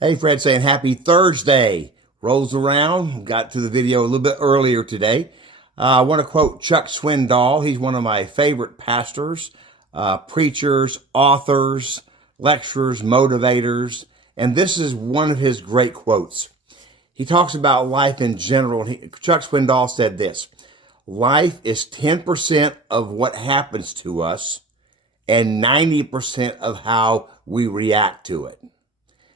Hey, Fred saying happy Thursday. Rolls around. Got to the video a little bit earlier today. I want to quote Chuck Swindoll. He's one of my favorite pastors, preachers, authors, lecturers, motivators. And this is one of his great quotes. He talks about life in general. Chuck Swindoll said this: life is 10% of what happens to us and 90% of how we react to it.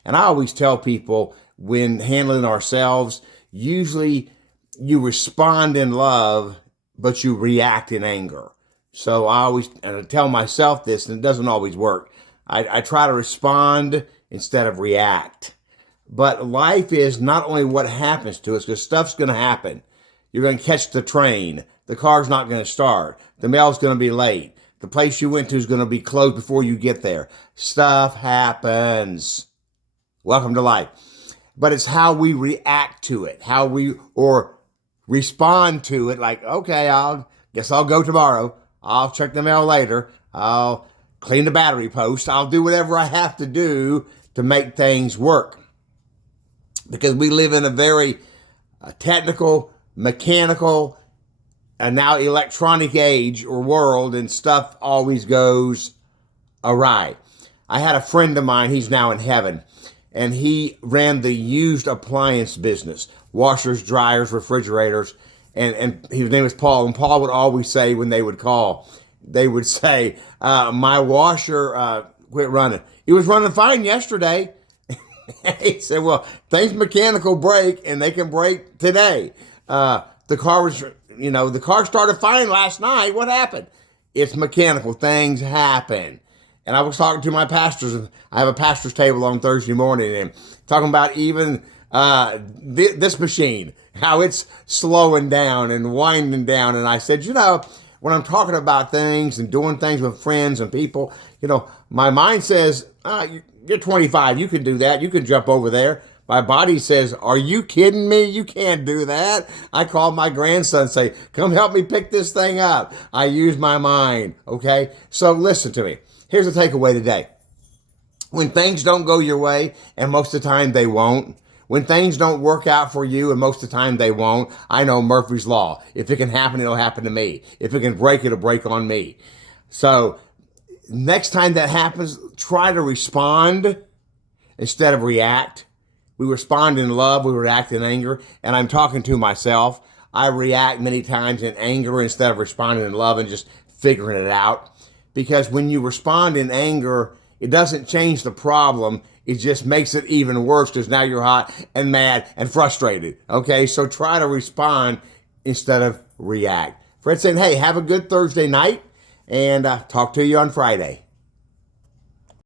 And I always tell people, when handling ourselves, usually you respond in love, but you react in anger. So and I tell myself this, and it doesn't always work. I try to respond instead of react. But life is not only what happens to us, because stuff's going to happen. You're going to catch the train. The car's not going to start. The mail's going to be late. The place you went to is going to be closed before you get there. Stuff happens. Welcome to life. But it's how we react to it, or respond to it. Like, okay, guess I'll go tomorrow. I'll check the mail later. I'll clean the battery post. I'll do whatever I have to do to make things work. Because we live in a very technical, mechanical, and now electronic age or world, and stuff always goes awry. I had a friend of mine, he's now in heaven, and he ran the used appliance business, washers, dryers, refrigerators, and his name was Paul. And Paul would always say, when they would call, they would say, my washer quit running. It was running fine yesterday. He said, well, things mechanical break, and they can break today. The car started fine last night. What happened? It's mechanical. Things happen. And I was talking to my pastors. I have a pastor's table on Thursday morning, and talking about even this machine, how it's slowing down and winding down. And I said, when I'm talking about things and doing things with friends and people, my mind says, you're 25. You can do that. You can jump over there. My body says, are you kidding me? You can't do that. I called my grandson and say, come help me pick this thing up. I use my mind, okay? So listen to me. Here's the takeaway today. When things don't go your way, and most of the time they won't, when things don't work out for you, and most of the time they won't, I know Murphy's Law. If it can happen, it'll happen to me. If it can break, it'll break on me. So next time that happens, try to respond instead of react. We respond in love, we react in anger, and I'm talking to myself. I react many times in anger instead of responding in love and just figuring it out. Because when you respond in anger, it doesn't change the problem. It just makes it even worse, because now you're hot and mad and frustrated. Okay, so try to respond instead of react. Fred saying, hey, have a good Thursday night, and talk to you on Friday.